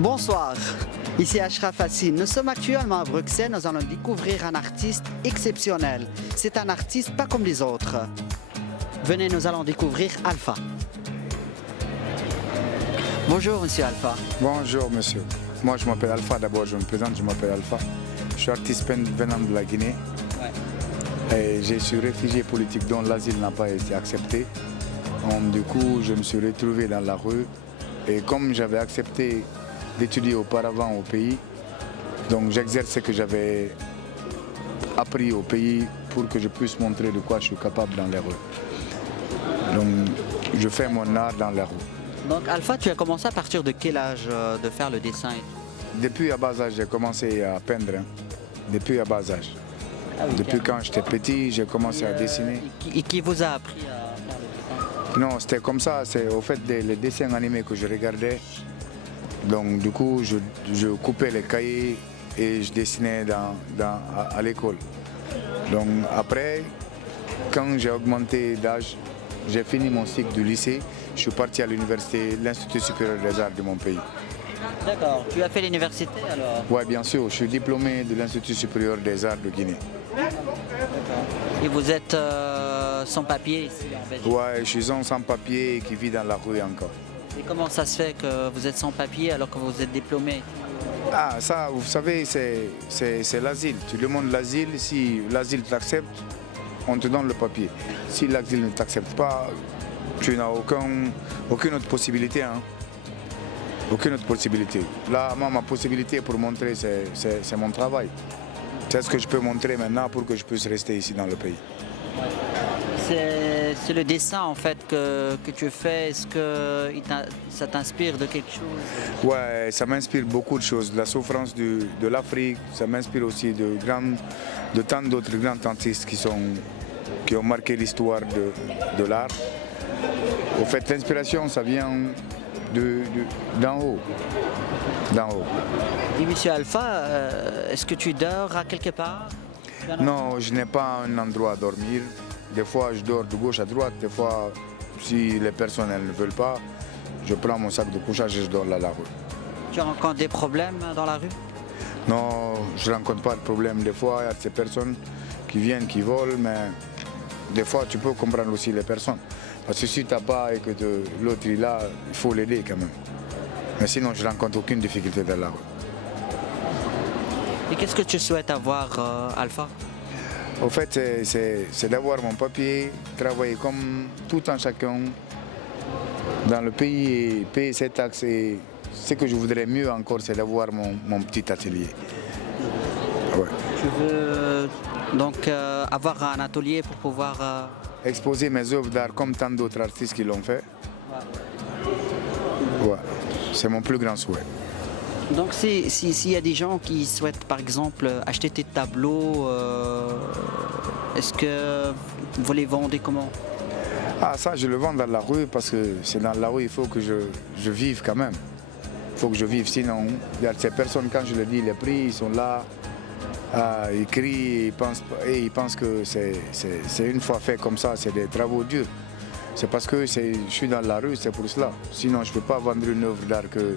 Bonsoir, ici Ashraf Hassin. Nous sommes actuellement à Bruxelles, nous allons découvrir un artiste exceptionnel. C'est un artiste pas comme les autres. Venez, nous allons découvrir Alpha. Bonjour monsieur Alpha. Bonjour monsieur. Moi je m'appelle Alpha, d'abord je me présente, je m'appelle Alpha. Je suis artiste peintre venant de la Guinée. Et je suis réfugié politique dont l'asile n'a pas été accepté. Donc, du coup je me suis retrouvé dans la rue. Et comme j'avais accepté d'étudier auparavant au pays, donc j'exerce ce que j'avais appris au pays pour que je puisse montrer de quoi je suis capable dans les rues. Donc je fais mon art dans les rues. Donc Alpha, tu as commencé à partir de quel âge de faire le dessin? Depuis à bas âge, j'ai commencé à peindre. Depuis à bas âge. Ah oui, Depuis quand j'étais petit, j'ai commencé à dessiner. Et qui vous a appris à faire le dessin? Non, c'était comme ça. C'est au fait les dessins animés que je regardais. Donc du coup, je coupais les cahiers et je dessinais à l'école. Donc après, quand j'ai augmenté d'âge, j'ai fini mon cycle du lycée. Je suis parti à l'université, l'Institut supérieur des arts de mon pays. D'accord, tu as fait l'université alors? Oui, bien sûr. Je suis diplômé de l'Institut supérieur des arts de Guinée. Et vous êtes sans papier ici en Belgique? Ouais, je suis un sans-papier qui vit dans la rue encore. Et comment ça se fait que vous êtes sans papier alors que vous êtes diplômé? Ah, ça, vous savez, c'est l'asile. Tu demandes l'asile, si l'asile t'accepte, on te donne le papier. Si l'asile ne t'accepte pas, tu n'as aucune autre possibilité. Hein. Aucune autre possibilité. Là, moi, ma possibilité pour montrer, c'est mon travail. C'est ce que je peux montrer maintenant pour que je puisse rester ici dans le pays. C'est le dessin en fait que tu fais. Est-ce que ça t'inspire de quelque chose? Ouais, ça m'inspire beaucoup de choses. La souffrance de l'Afrique, ça m'inspire aussi de tant d'autres grands artistes qui ont marqué l'histoire de l'art. Au fait, l'inspiration, ça vient d'en haut. D'en haut. Et monsieur Alpha, est-ce que tu dors à quelque part? Non, je n'ai pas un endroit à dormir. Des fois, je dors de gauche à droite. Des fois, si les personnes ne veulent pas, je prends mon sac de couchage et je dors là la rue. Tu rencontres des problèmes dans la rue? Non, je ne rencontre pas de problème. Des fois, il y a ces personnes qui viennent, qui volent, mais des fois, tu peux comprendre aussi les personnes. Parce que si tu n'as pas et que l'autre est là, il faut l'aider quand même. Mais sinon, je ne rencontre aucune difficulté dans la rue. Et qu'est-ce que tu souhaites avoir, Alpha? Au fait, c'est d'avoir mon papier, travailler comme tout un chacun dans le pays et payer ses taxes. Et ce que je voudrais mieux encore, c'est d'avoir mon petit atelier. Ouais. Tu veux donc avoir un atelier pour pouvoir... Exposer mes œuvres d'art comme tant d'autres artistes qui l'ont fait. Ouais. C'est mon plus grand souhait. Donc s'il y a des gens qui souhaitent par exemple acheter tes tableaux, est-ce que vous les vendez comment? Ah, ça je le vends dans la rue parce que c'est dans la rue, il faut que je vive quand même. Il faut que je vive, sinon il y a ces personnes, quand je leur dis les prix, ils sont là, ils crient, ils pensent que c'est une fois fait comme ça, c'est des travaux durs. C'est parce que je suis dans la rue, c'est pour cela. Sinon je ne peux pas vendre une œuvre d'art que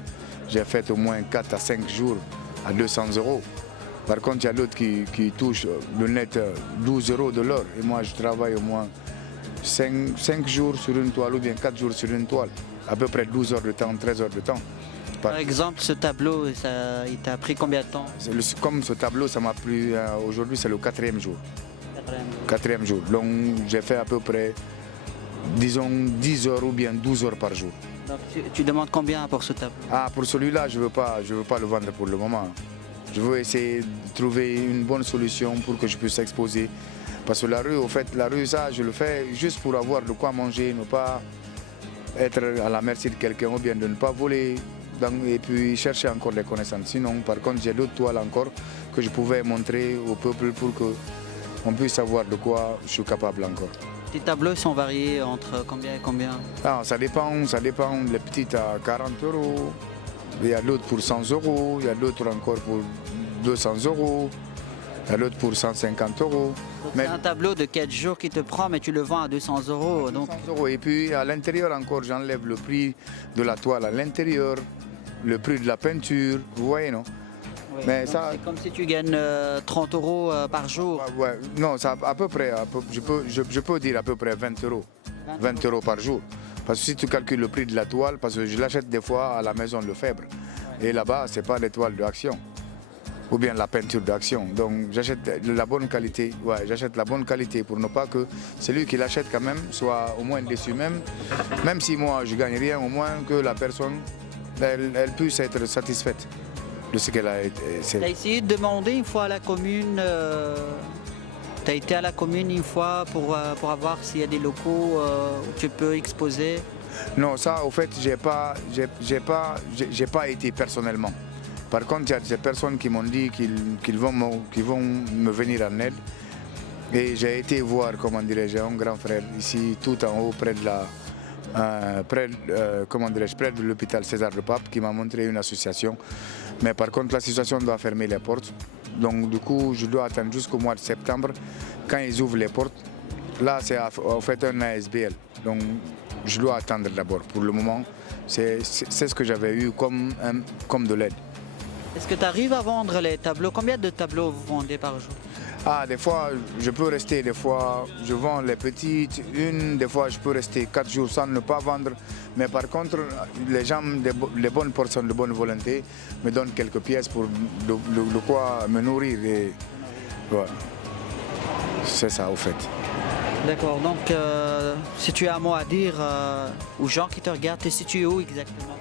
j'ai faite au moins 4 à 5 jours à 200 €. Par contre, il y a d'autres qui touchent le net 12 € de l'heure. Et moi, je travaille au moins 5 jours sur une toile ou bien 4 jours sur une toile. À peu près 12 heures de temps, 13 heures de temps. Par exemple, ce tableau, il t'a pris combien de temps? Comme ce tableau, ça m'a pris, aujourd'hui, c'est le 4e jour. 4e jour. Donc, j'ai fait à peu près, disons, 10 heures ou bien 12 heures par jour. Donc, tu demandes combien pour ce tableau? Ah, pour celui-là, je veux pas le vendre pour le moment. Je veux essayer de trouver une bonne solution pour que je puisse exposer. Parce que la rue, au fait, la rue, ça, je le fais juste pour avoir de quoi manger, ne pas être à la merci de quelqu'un ou bien de ne pas voler et puis chercher encore des connaissances. Sinon, par contre, j'ai d'autres toiles encore que je pouvais montrer au peuple pour qu'on puisse savoir de quoi je suis capable encore. Tes tableaux sont variés entre combien et combien? Ah, ça dépend. Les petites à 40 €, il y a d'autres pour 100 €, il y a d'autres encore pour 200 €, il y a d'autres pour 150 €. C'est un tableau de 4 jours qui te prend, mais tu le vends à 200 €. Donc... 200 €. Et puis à l'intérieur encore, j'enlève le prix de la toile à l'intérieur. le prix de la peinture, vous voyez, non? Oui, Mais donc ça- c'est comme si tu gagnes 30 euros par jour. Ouais, non, ça, à peu près, je peux dire à peu près 20 euros. 20 euros par jour. Parce que si tu calcules le prix de la toile, parce que je l'achète des fois à la maison Lefebvre, et là-bas, ce n'est pas l'étoile d'Action, ou bien la peinture d'Action. Donc j'achète la bonne qualité, ouais, j'achète la bonne qualité pour ne pas que celui qui l'achète quand même soit au moins déçu, même si moi je gagne rien, au moins que la personne, elle puisse être satisfaite de ce qu'elle a été. Tu as essayé de demander une fois à la commune, tu as été à la commune une fois pour avoir s'il y a des locaux où tu peux exposer. Non, ça, au fait, j'ai pas été personnellement. Par contre, il y a des personnes qui m'ont dit qu'ils vont me venir en aide. Et j'ai été voir, comment dirais-je, un grand frère ici, tout en haut, près de l'hôpital César Le Pape, qui m'a montré une association. Mais par contre, l'association doit fermer les portes. Donc, du coup, je dois attendre jusqu'au mois de septembre, quand ils ouvrent les portes. Là, c'est en fait un ASBL. Donc, je dois attendre d'abord. Pour le moment, c'est ce que j'avais eu comme de l'aide. Est-ce que tu arrives à vendre les tableaux? Combien de tableaux vous vendez par jour? Ah, des fois, je peux rester, des fois, je vends les petites, des fois, je peux rester 4 jours sans ne pas vendre. Mais par contre, les gens, les bonnes personnes de bonne volonté, me donnent quelques pièces pour de quoi me nourrir. Et, ouais. C'est ça, au fait. D'accord, donc si tu as un mot à dire aux gens qui te regardent, tu es situé où exactement?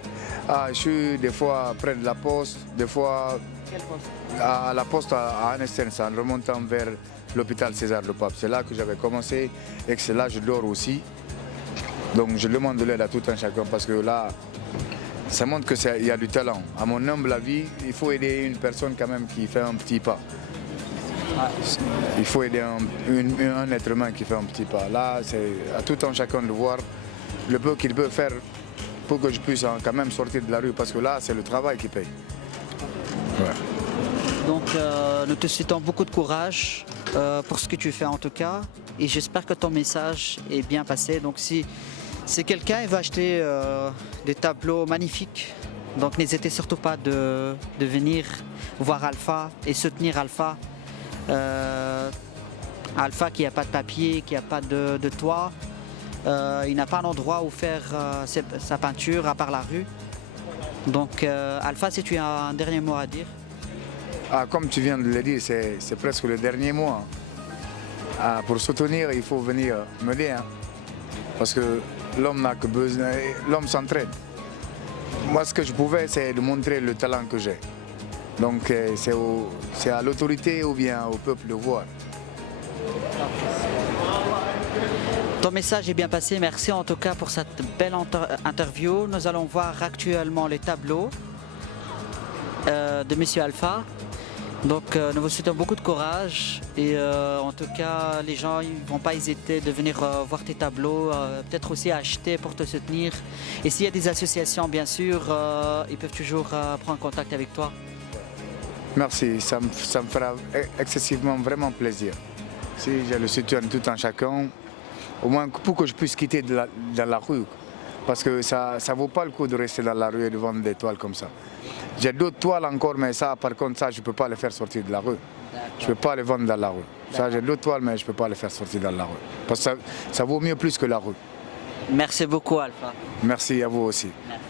Ah, je suis des fois près de la poste, des fois Quel poste? à la poste à Annesten, en remontant vers l'hôpital César Le Pape. C'est là que j'avais commencé et que c'est là que je dors aussi. Donc je demande de l'aide à tout un chacun parce que là, ça montre qu'il y a du talent. À mon humble avis, il faut aider une personne quand même qui fait un petit pas. Il faut aider un être humain qui fait un petit pas. Là, c'est à tout un chacun de voir le peu qu'il peut faire pour que je puisse quand même sortir de la rue parce que là, c'est le travail qui paye. Ouais. Donc nous te souhaitons beaucoup de courage pour ce que tu fais en tout cas. Et j'espère que ton message est bien passé. Donc si quelqu'un veut acheter des tableaux magnifiques, donc n'hésitez surtout pas de venir voir Alpha et soutenir Alpha. Alpha qui n'a pas de papier, qui n'a pas de toit. Il n'a pas d'endroit où faire sa peinture à part la rue. Donc Alpha, si tu as un dernier mot à dire. Ah, comme tu viens de le dire, c'est presque le dernier mot. Ah, pour soutenir, il faut venir m'aider. Hein. Parce que l'homme n'a que besoin, l'homme s'entraîne. Moi, ce que je pouvais, c'est de montrer le talent que j'ai. Donc c'est à l'autorité ou bien au peuple de voir. Ton message est bien passé, merci en tout cas pour cette belle interview. Nous allons voir actuellement les tableaux de Monsieur Alpha. Donc nous vous souhaitons beaucoup de courage et en tout cas les gens ne vont pas hésiter de venir voir tes tableaux, peut-être aussi acheter pour te soutenir. Et s'il y a des associations bien sûr, ils peuvent toujours prendre contact avec toi. Merci, ça me fera excessivement vraiment plaisir. Si je le soutiens tout en chacun, au moins pour que je puisse quitter dans la rue. Parce que ça ne vaut pas le coup de rester dans la rue et de vendre des toiles comme ça. J'ai d'autres toiles encore, mais ça, par contre, ça, je ne peux pas les faire sortir de la rue. Je ne peux pas les vendre dans la rue. Ça, j'ai d'autres toiles, mais je ne peux pas les faire sortir dans la rue. Parce que ça vaut mieux plus que la rue. Merci beaucoup Alpha. Merci à vous aussi. Merci.